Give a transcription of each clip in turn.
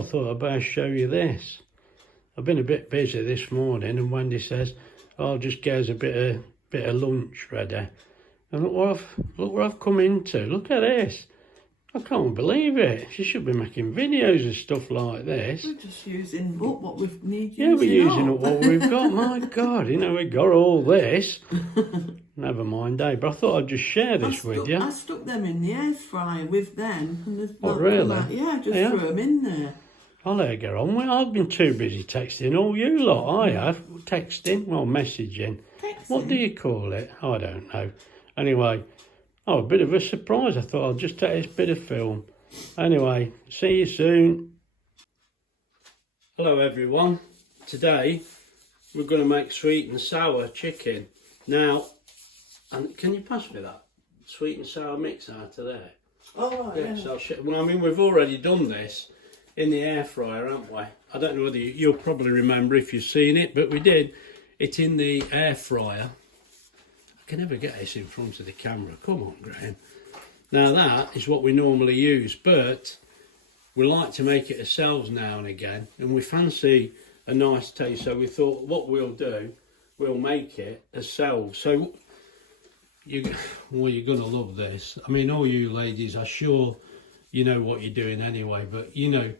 I thought I'd better show you this. I've been a bit busy this morning, and Wendy says, "Oh, I'll just get us a bit of lunch ready." And look what I've come into. Look at this. I can't believe it. She should be making videos of stuff like this. We're just using what we need using. Yeah, we're using up what we've got. My God, you know, we got all this. Never mind, eh? But I thought I'd just share this with you. I stuck them in the air fryer with them. And oh, really? Yeah, just threw them in there. I'll let her get on with it. I've been too busy texting all you lot. I have. Texting? Well, messaging. What do you call it? I don't know. Anyway, a bit of a surprise. I thought I'll just take this bit of film. Anyway, see you soon. Hello, everyone. Today, we're going to make sweet and sour chicken. Now, and can you pass me that sweet and sour mix out of there? Oh, yeah. So well, I mean, we've already done this in the air fryer, haven't we? I don't know whether you'll probably remember if you've seen it, but we did it in the air fryer. I can never get this in front of the camera. Come on, Graham. Now that is what we normally use, but we like to make it ourselves now and again, and we fancy a nice taste. So we thought, what we'll do, we'll make it ourselves. So you're gonna love this. I mean, all you ladies, I'm sure you know what you're doing anyway, but you know,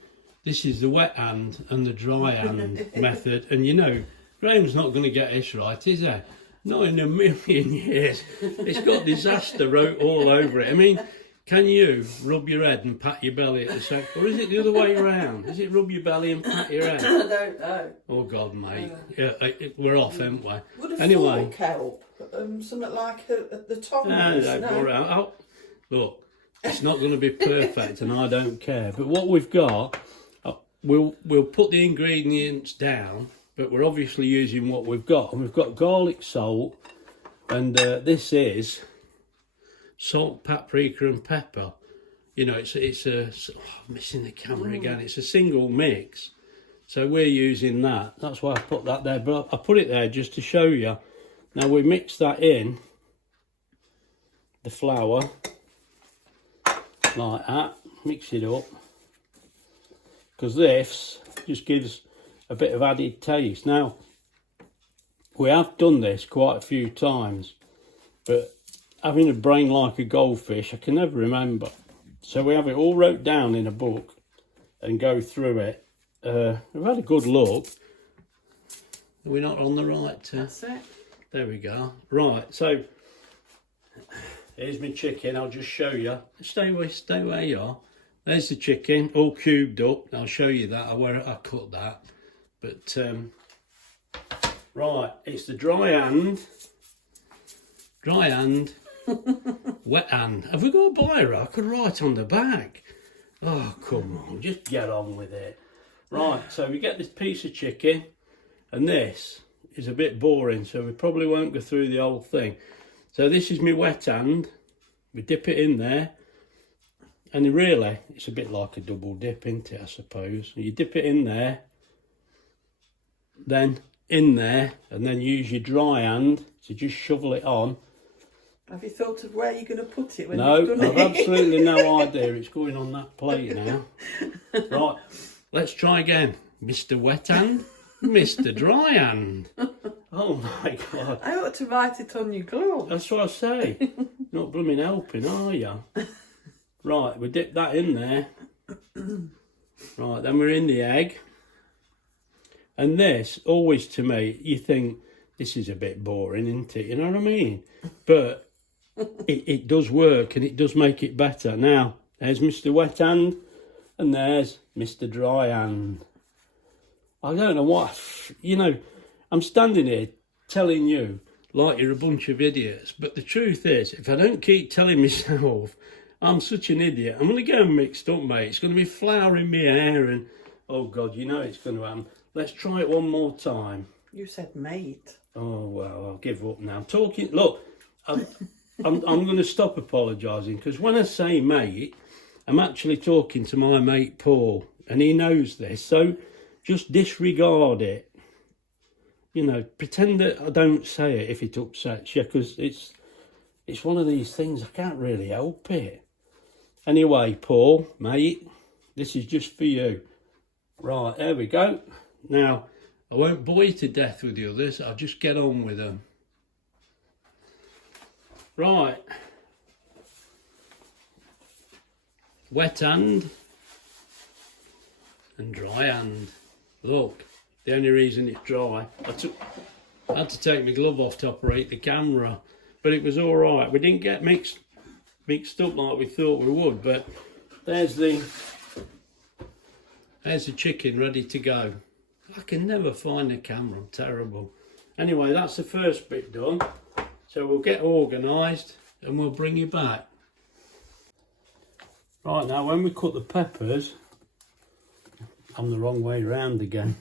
this is the wet hand and the dry hand method, and you know, Graham's not going to get this right, is he? Not in a million years. It's got disaster wrote all over it. I mean, can you rub your head and pat your belly at the same, or is it the other way around? Is it rub your belly and pat your head? I don't know. Oh God, mate. Yeah, we're off, haven't we? Would a anyway, fork help? Something like at the top. No. Look, it's not going to be perfect, and I don't care. But what we've got, we'll put the ingredients down. But we're obviously using what we've got, and we've got garlic, salt, and this is salt, paprika, and pepper. You know, it's a I'm missing the camera again. It's a single mix, so we're using that. That's why I put that there. But I put it there just to show you. Now we mix that in the flour like that. Mix it up, because this just gives a bit of added taste. Now, we have done this quite a few times, but having a brain like a goldfish, I can never remember. So we have it all wrote down in a book and go through it. We've had a good look. We're not on the right. That's it. There we go. Right, so here's my chicken. I'll just show you. Stay where you are. There's the chicken, all cubed up. I'll show you that, where I cut that. But, right, it's the dry hand, wet hand. Have we got a biro? I could write on the back. Oh, come on, just get on with it. Right, so we get this piece of chicken, and this is a bit boring, so we probably won't go through the whole thing. So this is my wet hand. We dip it in there, and really, it's a bit like a double dip, isn't it, I suppose. You dip it in there, then in there, and then use your dry hand to just shovel it on. Have you thought of where you're going to put it when no, you've done I've it? absolutely no idea. It's going on that plate now. Right, let's try again. Mr. Wet Hand, Mr. Dry Hand. Oh my God. I ought to write it on your glove. That's what I say. Not blooming helping, are you? Right, we dip that in there. Right, then we're in the egg. And this, always to me, you think, this is a bit boring, isn't it? You know what I mean? But it does work, and it does make it better. Now, there's Mr. Wet Hand, and there's Mr. Dry Hand. I don't know what, you know, I'm standing here telling you like you're a bunch of idiots. But the truth is, if I don't keep telling myself I'm such an idiot, I'm going to get them mixed up, mate. It's going to be flour in my hair, and, oh God, you know it's going to happen. Let's try it one more time. You said mate. Oh, well, I'll give up now. Look, I'm going to stop apologising, because when I say mate, I'm actually talking to my mate Paul, and he knows this, so just disregard it. You know, pretend that I don't say it if it upsets you, because it's one of these things, I can't really help it. Anyway, Paul, mate, this is just for you. Right, there we go. Now, I won't bore you to death with the others, I'll just get on with them. Right. Wet hand and dry hand. Look, the only reason it's dry, I had to take my glove off to operate the camera, but it was all right. We didn't get mixed up like we thought we would, but there's the chicken ready to go. I can never find the camera, I'm terrible. Anyway, that's the first bit done. So we'll get organised and we'll bring you back. Right, now when we cut the peppers, I'm the wrong way round again.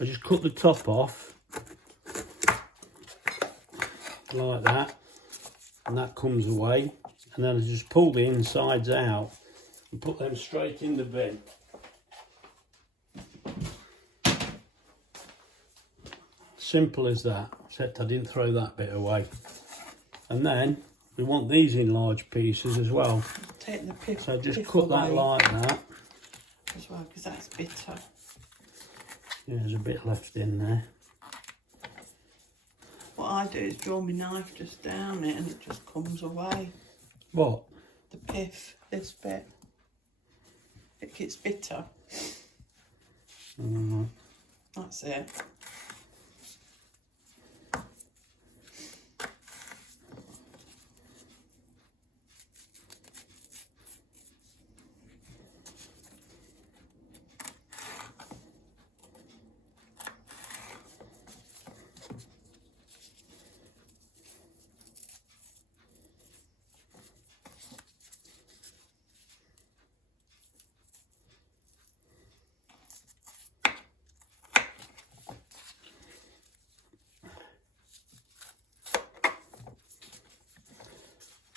I just cut the top off like that, and that comes away, and then I just pull the insides out and put them straight in the bin. Simple as that, except I didn't throw that bit away. And then we want these in large pieces as well. Take the pip, so just cut that like that. As well, because that's bitter. Yeah, there's a bit left in there. What I do is draw my knife just down it and it just comes away. What? The pith, this bit. It's bitter. That's it.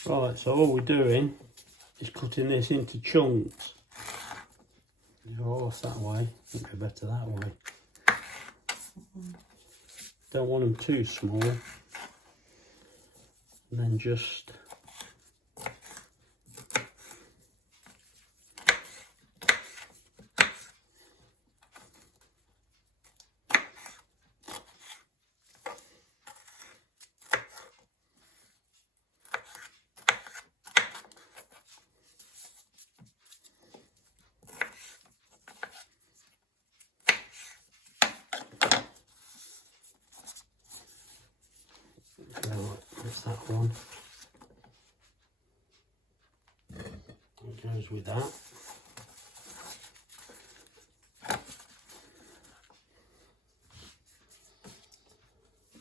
Right, so all we're doing is cutting this into chunks. Oh, it's that way. I think they're better that way. Don't want them too small. And then just that's that one. It goes with that.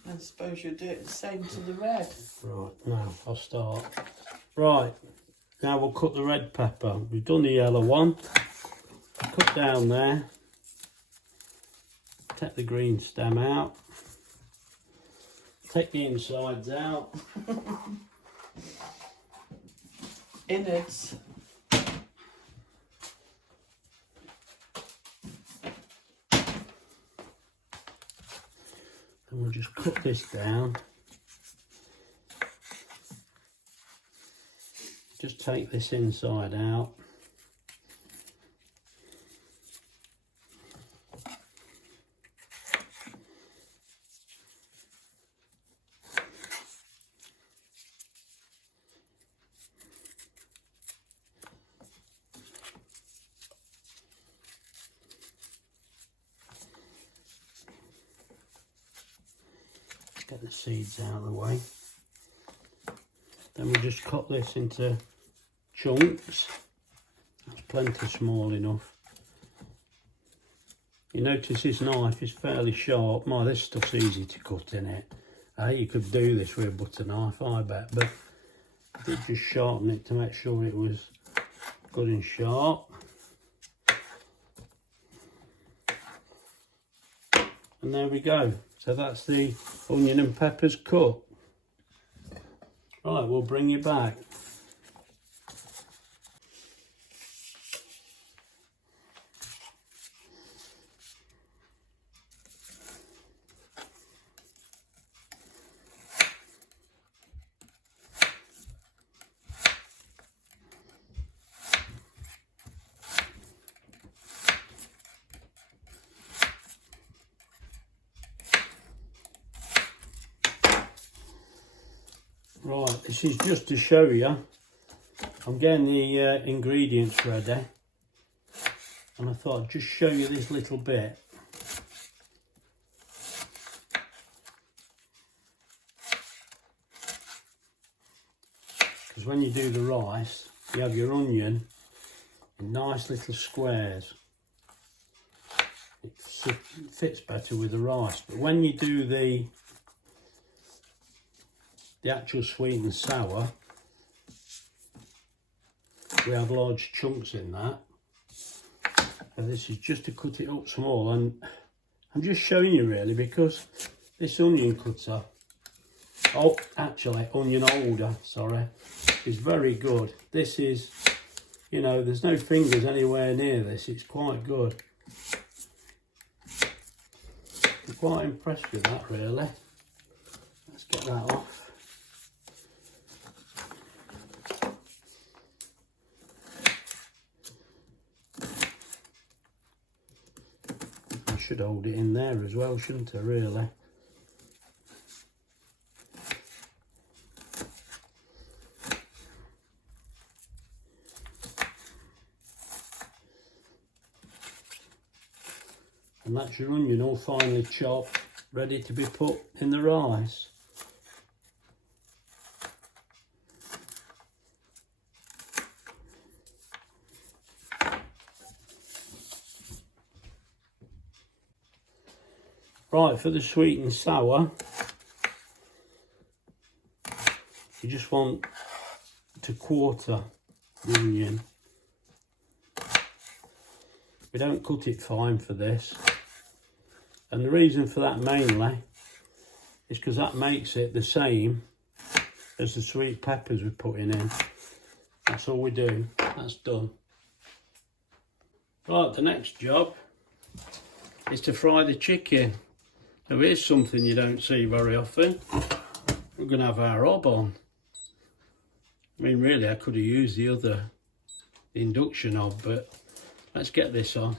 I suppose you'll do it the same to the red. Right, now I'll start. Right, now we'll cut the red pepper. We've done the yellow one. Cut down there. Take the green stem out. Take the insides out. Innards. And we'll just cut this down. Just take this inside out. Get the seeds out of the way. Then we just cut this into chunks. That's plenty small enough. You notice this knife is fairly sharp. My, this stuff's easy to cut in it. You could do this with a butter knife, I bet, but I did just sharpen it to make sure it was good and sharp. And there we go. So that's the onion and peppers cut. Right, we'll bring you back. Right, this is just to show you. I'm getting the ingredients ready. And I thought I'd just show you this little bit. Because when you do the rice, you have your onion in nice little squares. It fits better with the rice. But when you do the actual sweet and sour, we have large chunks in that. So this is just to cut it up small, and I'm just showing you really because this onion cutter, oh actually onion holder, sorry, is very good. This is, you know, there's no fingers anywhere near this, it's quite good. I'm quite impressed with that really. Let's get that off. I should hold it in there as well, shouldn't I really? And that's your onion all finely chopped, ready to be put in the rice. Right, for the sweet and sour, you just want to quarter the onion. We don't cut it fine for this. And the reason for that mainly is because that makes it the same as the sweet peppers we're putting in. That's all we do, that's done. Right, the next job is to fry the chicken. Now here's something you don't see very often. We're going to have our hob on. I mean really I could have used the induction hob, but let's get this on.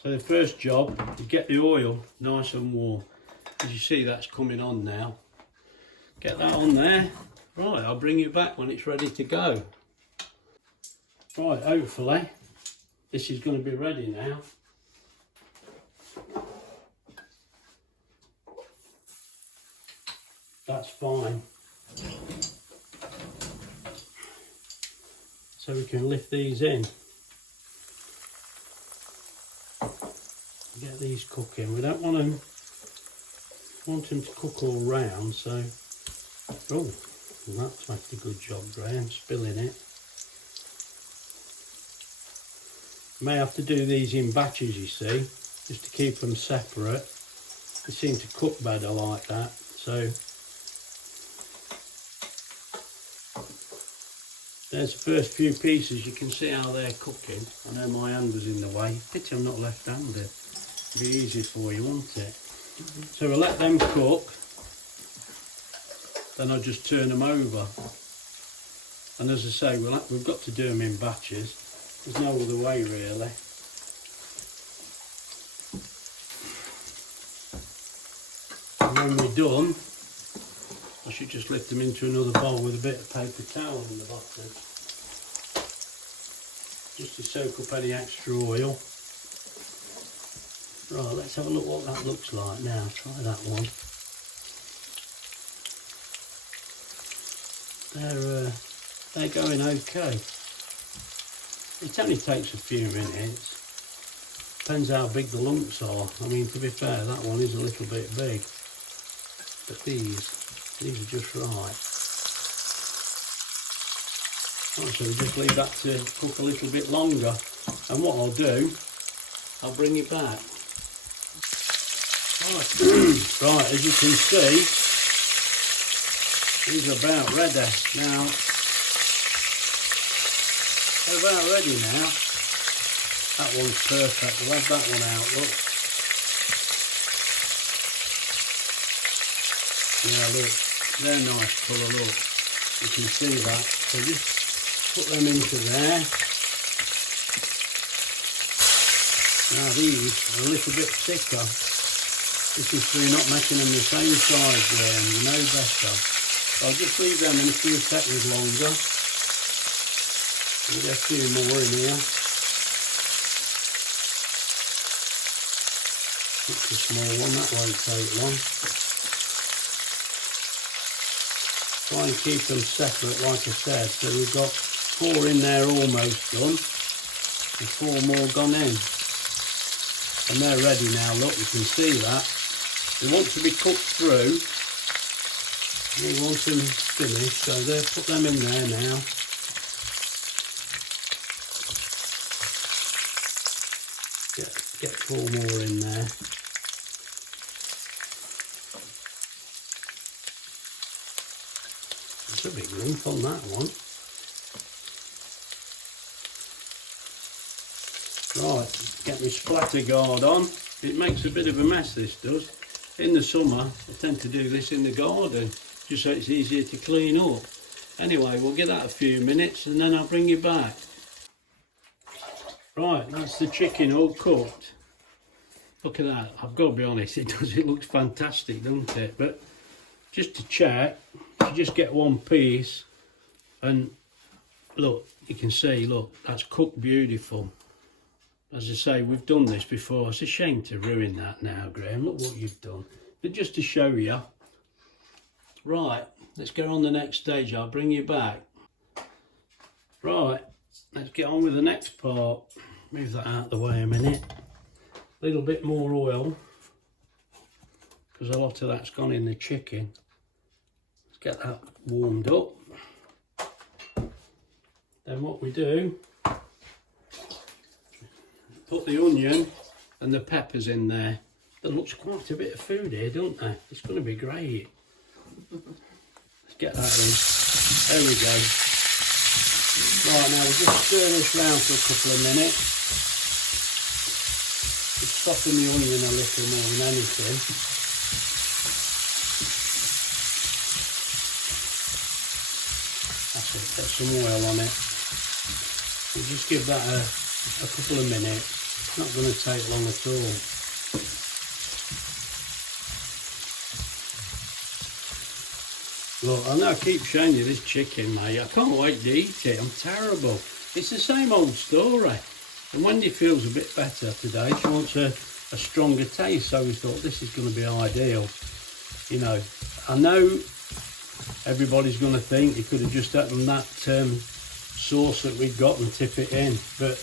So the first job is get the oil nice and warm. As you see, that's coming on now. Get that on there. Right, I'll bring you back when it's ready to go. Right, hopefully this is going to be ready now. That's fine. So we can lift these in. Get these cooking. We don't want them to cook all round, so oh, that's left a good job, Graham, spilling it. May have to do these in batches, you see, just to keep them separate. They seem to cook better like that, so there's the first few pieces. You can see how they're cooking. I know my hand was in the way. Pity I'm not left-handed. Be easy for you, won't it? So we'll let them cook, then I'll just turn them over. And as I say, we've got to do them in batches. There's no other way really. And when we're done, I should just lift them into another bowl with a bit of paper towel in the bottom, just to soak up any extra oil. Right, let's have a look what that looks like now. Try that one. They're going okay. It only takes a few minutes. Depends how big the lumps are. I mean, to be fair, that one is a little bit big. But these are just right. Right, so we just leave that to cook a little bit longer. And what I'll do, I'll bring it back. Right, right, as you can see, these are about ready now. They're about ready now. That one's perfect. We'll have that one out, look. Yeah, look, they're nice colour, look. You can see that. So just put them into there. Now these are a little bit thicker. This is through not making them the same size, Graham, you know better. I'll just leave them in a few seconds longer. We'll get a few more in here. It's a small one, that won't take long. Try and keep them separate, like I said. So we've got 4 in there almost done, and 4 more gone in. And they're ready now, look, you can see that. They want to be cooked through. We want them finished, so they'll put them in there now. Get 4 more in there. It's a big lump on that one. Right, get my splatter guard on. It makes a bit of a mess, this does. In the summer, I tend to do this in the garden, just so it's easier to clean up. Anyway, we'll give that a few minutes and then I'll bring you back. Right, that's the chicken all cooked. Look at that, I've got to be honest, it looks fantastic, doesn't it? But just to check, you just get 1 piece and look, you can see, look, that's cooked beautiful. As I say, we've done this before. It's a shame to ruin that now, Graham. Look what you've done. But just to show you. Right, let's get on the next stage. I'll bring you back. Right, let's get on with the next part. Move that out of the way a minute. A little bit more oil, because a lot of that's gone in the chicken. Let's get that warmed up. Then what we do, put the onion and the peppers in there. There looks quite a bit of food here, don't there? It's going to be great. Let's get that in. There we go. Right, now we'll just stir this round for a couple of minutes. Just soften the onion a little more than anything. That's it, get some oil on it. We'll just give that a couple of minutes. Not going to take long at all. Look, I know I keep showing you this chicken, mate. I can't wait to eat it. I'm terrible. It's the same old story. And Wendy feels a bit better today. She wants a stronger taste, so we thought this is going to be ideal. You know, I know everybody's going to think you could have just opened that sauce that we've got and tip it in, but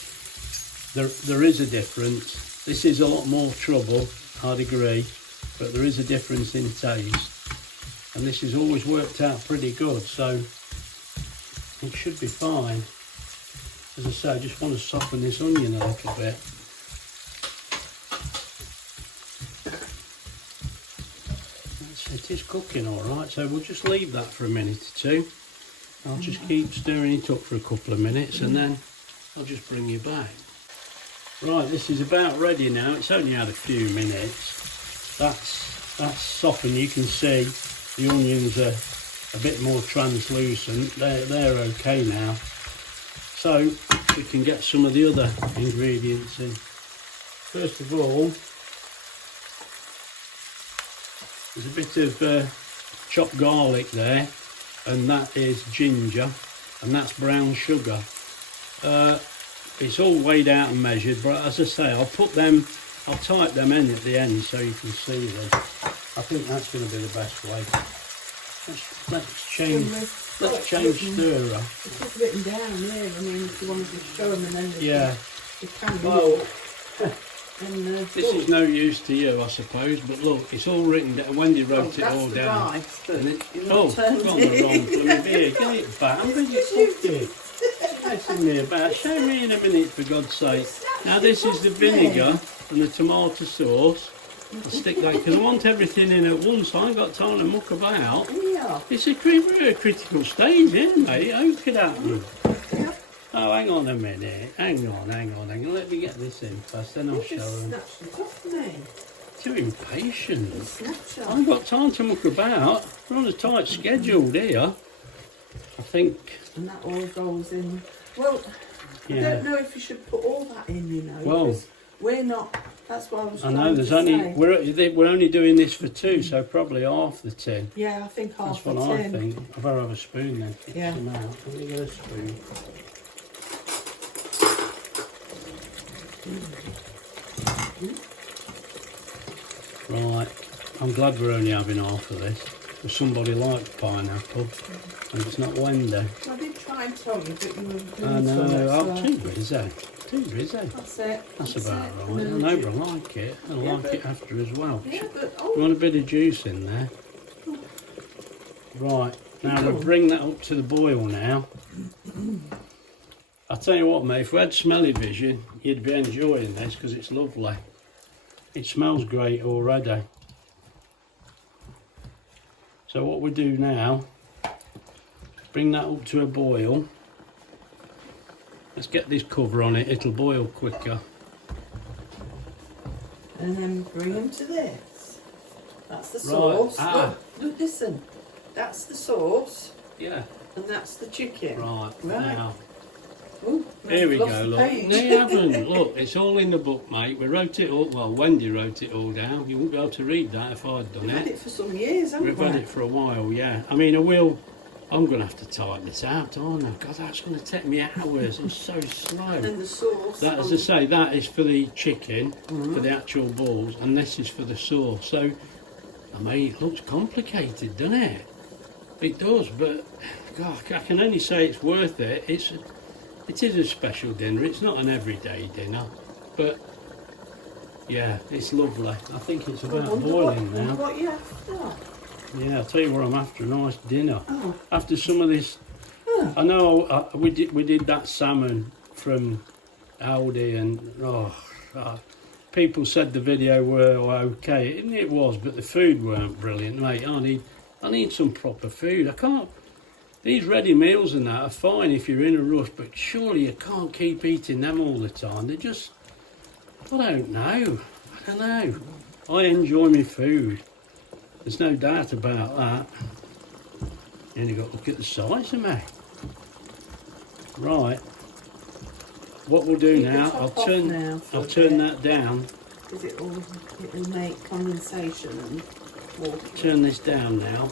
there is a difference. This is a lot more trouble, I'd agree, but there is a difference in taste, and this has always worked out pretty good, so it should be fine. As I say, I just want to soften this onion a little bit. It is cooking all right, so we'll just leave that for a minute or two. I'll just keep stirring it up for a couple of minutes and then I'll just bring you back. Right, this is about ready now. It's only had a few minutes. That's softened. You can see the onions are a bit more translucent. They're okay now. So we can get some of the other ingredients in. First of all, there's a bit of chopped garlic there, and that is ginger, and that's brown sugar. It's all weighed out and measured, but as I say, I'll type them in at the end so you can see them. I think that's going to be the best way. Let's change stirrer. It's written down here. I mean, if you wanted to show them and then yeah. You can. Well, this oh. is no use to you, I suppose, but look, it's all written down. Wendy wrote it all down. Rice, and I've got the wrong blooming beer. Get it back. I'm busy cooking. That's in there back. Show me in a minute, for God's sake. Now this is the vinegar and the tomato sauce. I'll stick that because I want everything in at once. I ain't got time to muck about. Yeah. It's a critical stage, isn't it? How could happen? Yeah. Oh, hang on a minute. Hang on. Let me get this in first, then I'll show them. Snatched it off me. Too impatient. Snatched I ain't got time to muck about. We're on a tight schedule here. I think. And that all goes in. Well, yeah. I don't know if you should put all that in, you know. Well, we're not. That's what I was I trying know, there's to only, say. we're only doing this for 2, so probably half the tin. Yeah, I think That's half what a I tin. think. I better have a spoon then. Yeah. Some out. Let me get a spoon. Right, I'm glad we're only having half of this. Because somebody likes pineapple, and it's not Wendy. I did try and tell you, but you were doing I know, so oh, too busy. Too busy. That's it. That's That's about it. right. I know, but I like it. I Yeah, like but- it after as well. Yeah, but You want a bit of juice in there? Right, now we'll bring that up to the boil now. I'll tell you what, mate, if we had smelly vision, you'd be enjoying this because it's lovely. It smells great already. So what we do now, bring that up to a boil. Let's get this cover on it, it'll boil quicker. and then bring them to this. That's the Right, sauce. ah. Look, listen. That's the sauce, Yeah. and that's the chicken. Right, Right. now. Ooh, Here we lost go, the look. page. No, you haven't. Look, it's all in the book, mate. We wrote it all, well, Wendy wrote it all down. You wouldn't be able to read that if I'd done We've had it. it for some years, haven't We've we? had it for a while, yeah. I mean, I'm going to have to type this out, aren't I? God, that's going to take me hours. I'm so slow. And then the sauce. That, as I say, that is for the chicken, for the actual balls, and this is for the sauce. So, I mean, it looks complicated, doesn't it? It does, but God, I can only say it's worth it. It is a special dinner. It's not an everyday dinner, but yeah, it's lovely. I think it's about boiling now. What you after? Yeah, I'll tell you what I'm after, a nice dinner. Oh. After some of this, I know we did that salmon from Aldi, and people said the video were okay, and it was, but the food weren't brilliant, mate. I need some proper food. I can't. These ready meals and that are fine if you're in a rush, but surely you can't keep eating them all the time. They're just, I don't know. I enjoy my food. There's no doubt about that. You only got to look at the size of me. Right. What we'll do Keep the now, top I'll off turn now for a that bit. down. Because it'll make condensation and water. Turn this down now.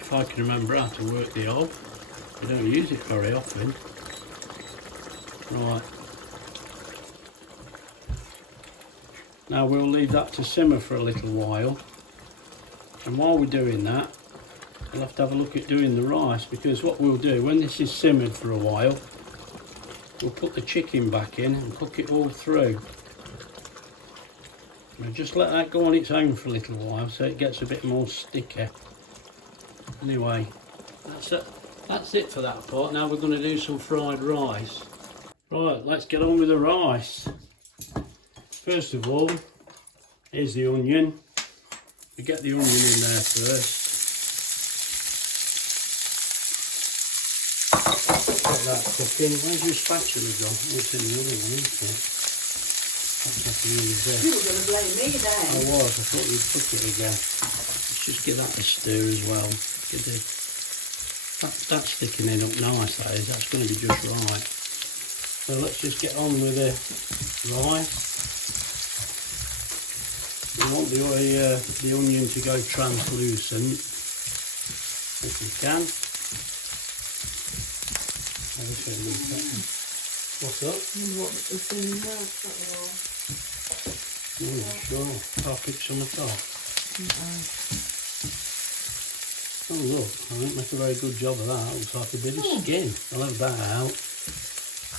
If I can remember how to work the hob. I don't use it very often. Right. Now we'll leave that to simmer for a little while. And while we're doing that, we'll have to have a look at doing the rice, because what we'll do, when this is simmered for a while, we'll put the chicken back in and cook it all through. We'll just let that go on its own for a little while so it gets a bit more sticky. Anyway, that's it for that part. Now we're going to do some fried rice. Right, let's get on with the rice. First of all, here's the onion. We get the onion in there first. Get that cooking. Where's your spatula gone? It's in the other one, isn't it? Let's have to use this. You were going to blame me then. I was. I thought you'd cook it again. Let's just give that a stir as well. That's thickening up nice, that is. That's going to be just right. So let's just get on with the rice. We want the onion to go translucent, if you can. What's up? What was in there? Sure. I'll pick some of that. Oh look, I don't make a very good job of that. Looks like a bit of skin. I'll have that out.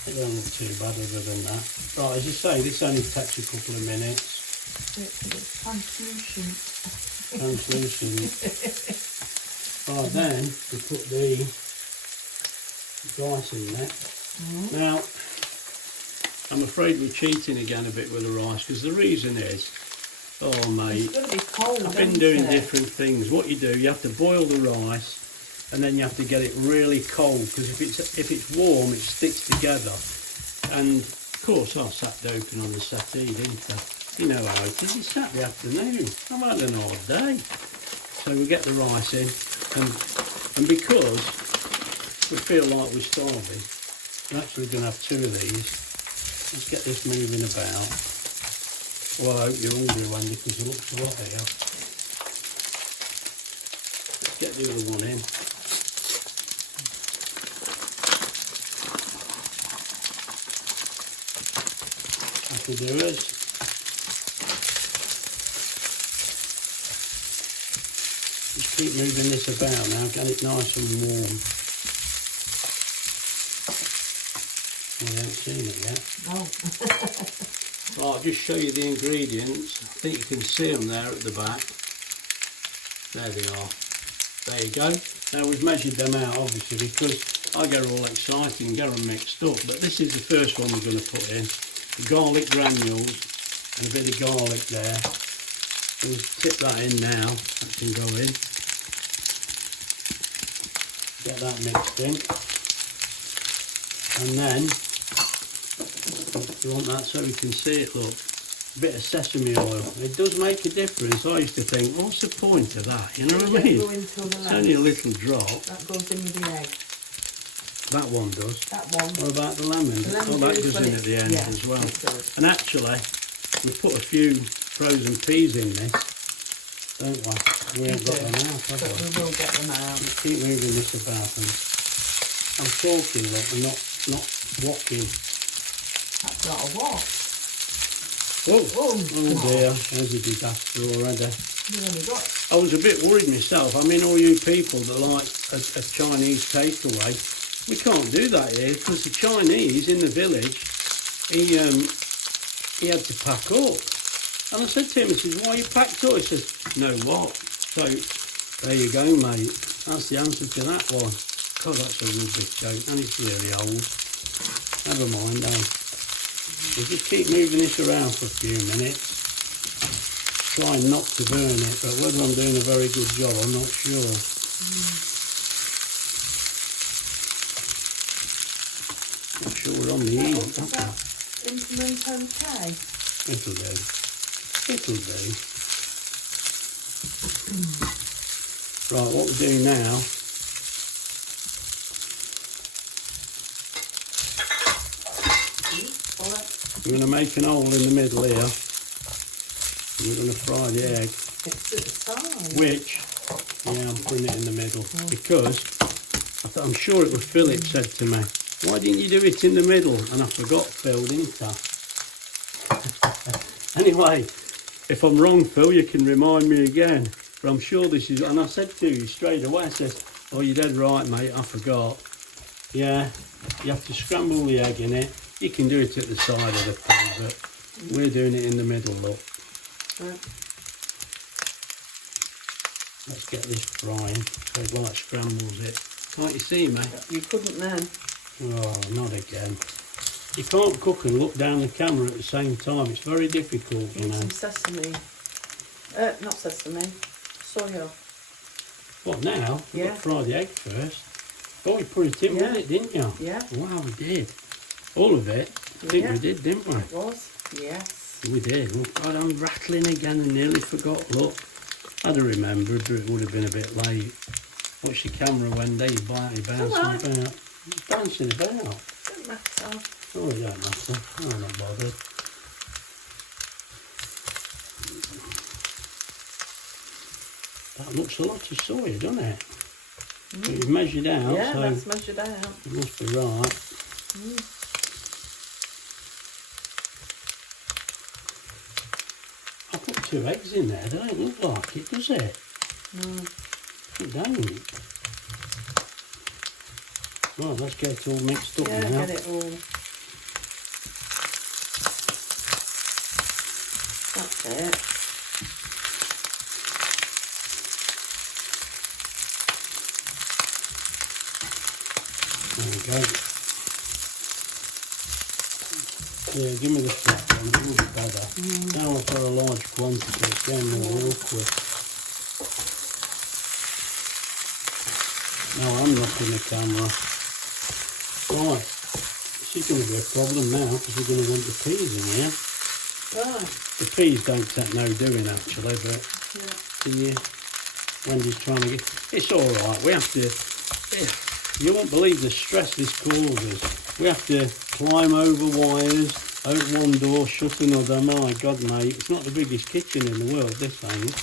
It don't look too bad other than that. Right, as I say, this only takes a couple of minutes. It's translucent. Translucent. Right, then we put the rice in there. Now, I'm afraid we're cheating again a bit with the rice, because the reason is, oh mate, It's going to be cold. I've been doing different things. What you do, you have to boil the rice, and then you have to get it really cold, because if it's warm, it sticks together. And of course, I sat dopen on the settee, didn't I? You know how it is. It's Saturday afternoon. I've had an hard day. So we get the rice in, and because we feel like we're starving, we're actually going to have two of these. Let's get this moving about. Well, I hope you're hungry, Wendy, because it looks a lot here. Let's get the other one in. That'll do us. Just keep moving this about now, get it nice and warm. I haven't seen it yet. Oh. Right, I'll just show you the ingredients. I think you can see them there at the back. There they are. There you go. Now we've measured them out obviously because I get all excited and get them mixed up. But this is the first one we're going to put in. The garlic granules and a bit of garlic there. We'll tip that in now. That can go in. Get that mixed in. And then you want that so you can see it, look, a bit of sesame oil. It does make a difference. I used to think, what's the point of that? You know what I mean? It's only a little drop. That goes in with the egg. That one does. That one. What about the lemon? The lemon that goes in at the end as well. And actually, we put a few frozen peas in this, don't we? We haven't got them out, have we? We will get them out. Let's keep moving this about. And I'm talking, look, I'm not walking. That's not a what? Oh dear, there's a disaster already. I was a bit worried myself. I mean, all you people that like a Chinese takeaway, we can't do that here because the Chinese in the village, he had to pack up. And I said to him, I said, why are you packed up? He said, no what? So, there you go, mate. That's the answer to that one. God, that's a real big joke, and it's really old. Never mind, though. We'll just keep moving this around for a few minutes. Trying not to burn it, but whether I'm doing a very good job, I'm not sure. Not sure we're on the eve. Implement okay? It'll do. It'll do. Right, what we're doing now, we're going to make an hole in the middle here. And we're going to fry the egg. It's at the side. Which, yeah, I'm putting it in the middle. Because, I'm sure it was Philip said to me, why didn't you do it in the middle? And I forgot, Phil, didn't I? Anyway, if I'm wrong, Phil, you can remind me again. But I'm sure this is, and I said to you straight away, I said, oh, you're dead right, mate, I forgot. Yeah, you have to scramble the egg in it. You can do it at the side of the pan, but we're doing it in the middle, look. Right. Let's get this frying so it like scrambles it. Can't you see me? You couldn't then. Oh, not again. You can't cook and look down the camera at the same time. It's very difficult, you know. Some sesame. Not sesame. Soya. What now? Yeah. You've got to fry the egg first. Oh, you put it in with it, didn't you? Yeah. Wow, we did. All of it. I think we did, didn't we? It was. Yes. We did. Oh, God, I'm rattling again and nearly forgot. Look, I'd have remembered, but it would have been a bit late. Watch the camera, Wendy. You're bouncing about. It's bouncing about. Doesn't matter. Oh, it don't matter. I'm not bothered. That looks a lot of soya, doesn't it? But you've measured out, Yeah, so that's measured out. it must be right. I put 2 eggs in there. They don't look like it, does it? No. It don't. Right, let's get it all mixed up Yeah, now. get it all. That's it. There we go. Yeah, give me the flat one, it will be better. Now I've got a large quantity, it's getting more awkward. Now I'm knocking the camera. Right, this is going to be a problem now because we're going to want the peas in here. Right. The peas don't take no doing actually, but Yeah. Wendy's trying to get... It's alright, we have to... You won't believe the stress this causes. We have to climb over wires, Open one door, shut another. My God, mate, it's not the biggest kitchen in the world, this ain't.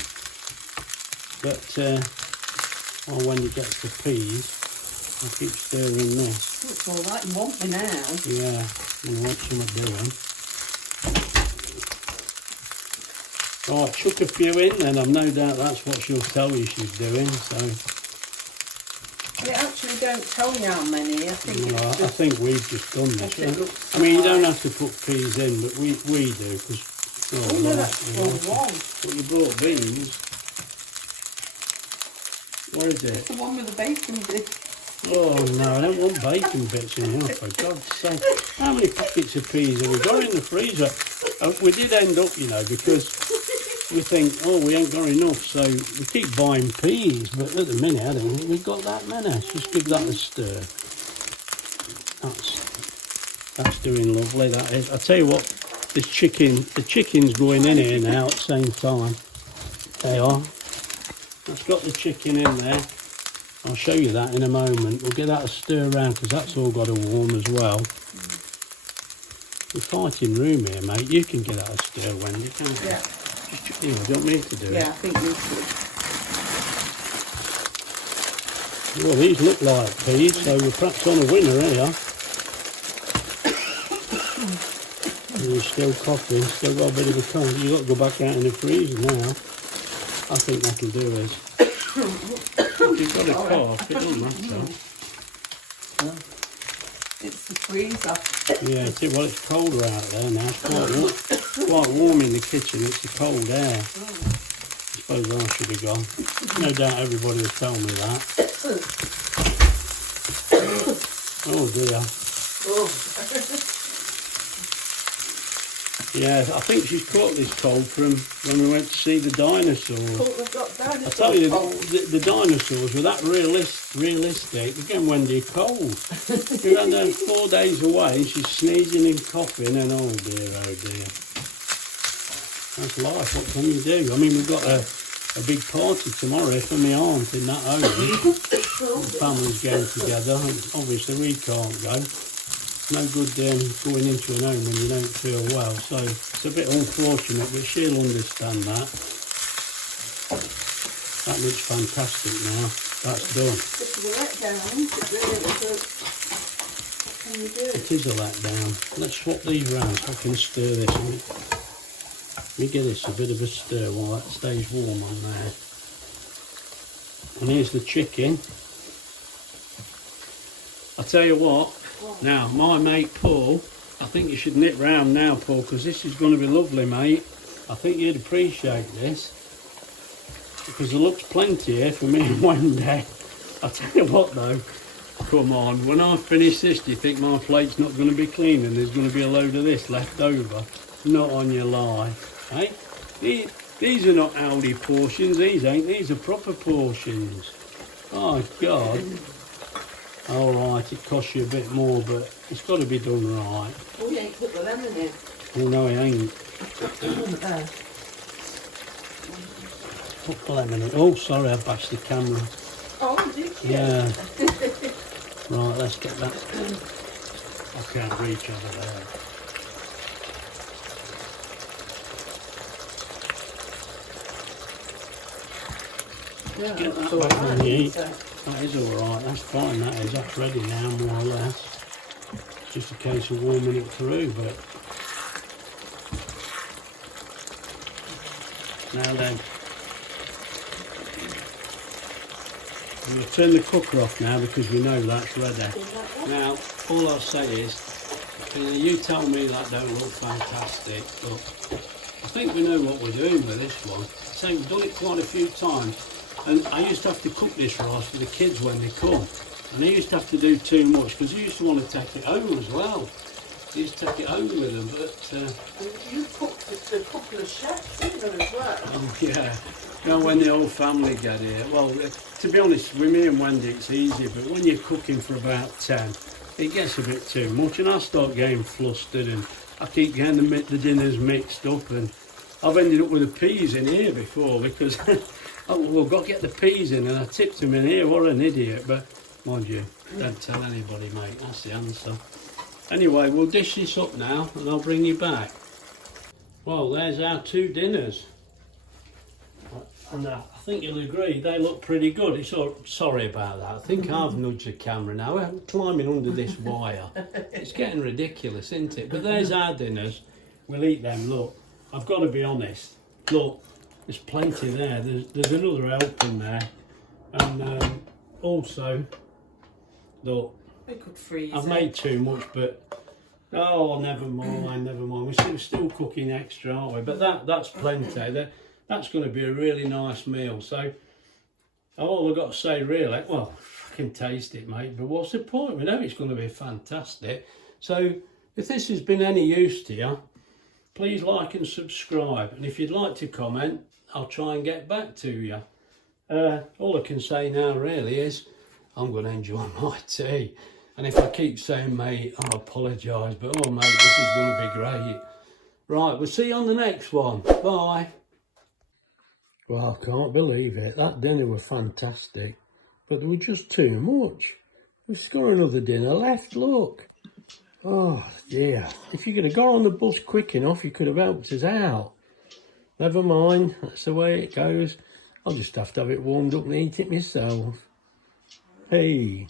But oh, when you get the peas, I keep stirring this. It's all right, you want me now. Yeah, you want something doing. Right, chuck a few in then. I've no doubt that's what she'll tell you she's doing. So It actually don't tell you how many. I think well, it's I think we've just done this. looks I mean, you don't like. have to put peas in, but we do because. Oh no, that's one. But you brought beans. What is it? The one with the bacon bit. Oh no, I don't want bacon bits in here, for God's sake. How many packets of peas have we got in the freezer? We did end up, you know, because we think, oh, we ain't got enough, so we keep buying peas, but at the minute, I don't think we've got that many. Let's just give that a stir. That's doing lovely, that is. I tell you what, the chicken's going in here now at the same time. They are. That's got the chicken in there. I'll show you that in a moment. We'll get that a stir around because that's all got to warm as well. We're fighting room here, mate. You can get that a stir, Wendy, can't you? Yeah. Just, you don't need to do it. Yeah, I think you should. Well, these look like peas, so we're perhaps on a winner here. And you're still coughing, still got a bit of a cold. You've got to go back out in the freezer now. I think that'll do it. If you've got a cough, it doesn't matter. It's the freezer. Yeah, well, it's colder out there now. It's quite warm in the kitchen. It's the cold air. I suppose I should have gone. No doubt everybody will tell me that. Oh dear. Oh. Yeah, I think she's caught this cold from when we went to see the dinosaurs. We've got dinosaurs. I tell you, the dinosaurs were that realistic. Again, Wendy, cold. We went there 4 days away, and she's sneezing and coughing, and oh dear, oh dear. That's life. What can you do? I mean, we've got a big party tomorrow for my aunt in that home. The family's getting together. Obviously, we can't go. No good going into an home when you don't feel well, so it's a bit unfortunate, but she'll understand that. That looks fantastic now. That's done. This is a letdown, isn't it really? But what can you do? It is a letdown. Let's swap these round so I can stir this. Let me give this a bit of a stir while that stays warm on there. And here's the chicken. I tell you what. Now, my mate Paul, I think you should nip round now, Paul, because this is going to be lovely, mate. I think you'd appreciate this, because there looks plenty here for me and Wendy. I tell you what, though, come on, when I finish this, do you think my plate's not going to be clean and there's going to be a load of this left over? Not on your life, eh? These are not Aldi portions, these ain't. These are proper portions. Oh, God. All right, it costs you a bit more, but it's got to be done right. Oh, you ain't put the lemon in. Oh, no, it ain't. There. Put the lemon in. Oh, sorry, I bashed the camera. Oh, did you? Yeah. Right, let's get that. I can't reach over there. Yeah, Get that that's all back on right, the heat. isn't it? That is alright, that's fine, that is. That's ready now, more or less. Just a case of warming it through, but... Now then. I'm going to turn the cooker off now because we know that's ready. Now, all I'll say is, you tell me that don't look fantastic, but I think we know what we're doing with this one. So we've done it quite a few times. And I used to have to cook this rice for the kids when they come. And they used to have to do too much because they used to want to take it home as well. They used to take it home with them, but... And you cooked it to a couple of chefs, didn't you, as well? Oh, yeah. You know, when the whole family get here, well, to be honest, with me and Wendy, it's easy, but when you're cooking for about 10, it gets a bit too much, and I start getting flustered, and I keep getting the dinners mixed up, and I've ended up with the peas in here before, because... Oh, well, we've got to get the peas in, and I tipped them in here. What an idiot, but mind you, don't tell anybody, mate. That's the answer. Anyway, we'll dish this up now and I'll bring you back. Well, there's our 2 dinners. And I think you'll agree, they look pretty good. It's all, sorry about that. I think I've nudged the camera now. I'm climbing under this wire. It's getting ridiculous, isn't it? But there's our dinners. We'll eat them. Look, I've got to be honest. Look, there's plenty there. There's another helping there. And also, look, I've made too much, but oh, never mind, never mind. We're still cooking extra, aren't we? But that's plenty. That's going to be a really nice meal. So all I've got to say really, well, I can taste it, mate, but what's the point? We know it's going to be fantastic. So if this has been any use to you, please like and subscribe. And if you'd like to comment, I'll try and get back to you. All I can say now really is I'm going to enjoy my tea. And if I keep saying mate, I apologise, but oh mate, this is going to be great. Right, we'll see you on the next one. Bye. Well, I can't believe it. That dinner was fantastic, but there was just too much. We've got another dinner left, look. Oh dear. If you could have got on the bus quick enough, you could have helped us out. Never mind, that's the way it goes. I'll just have to have it warmed up and eat it myself. Hey.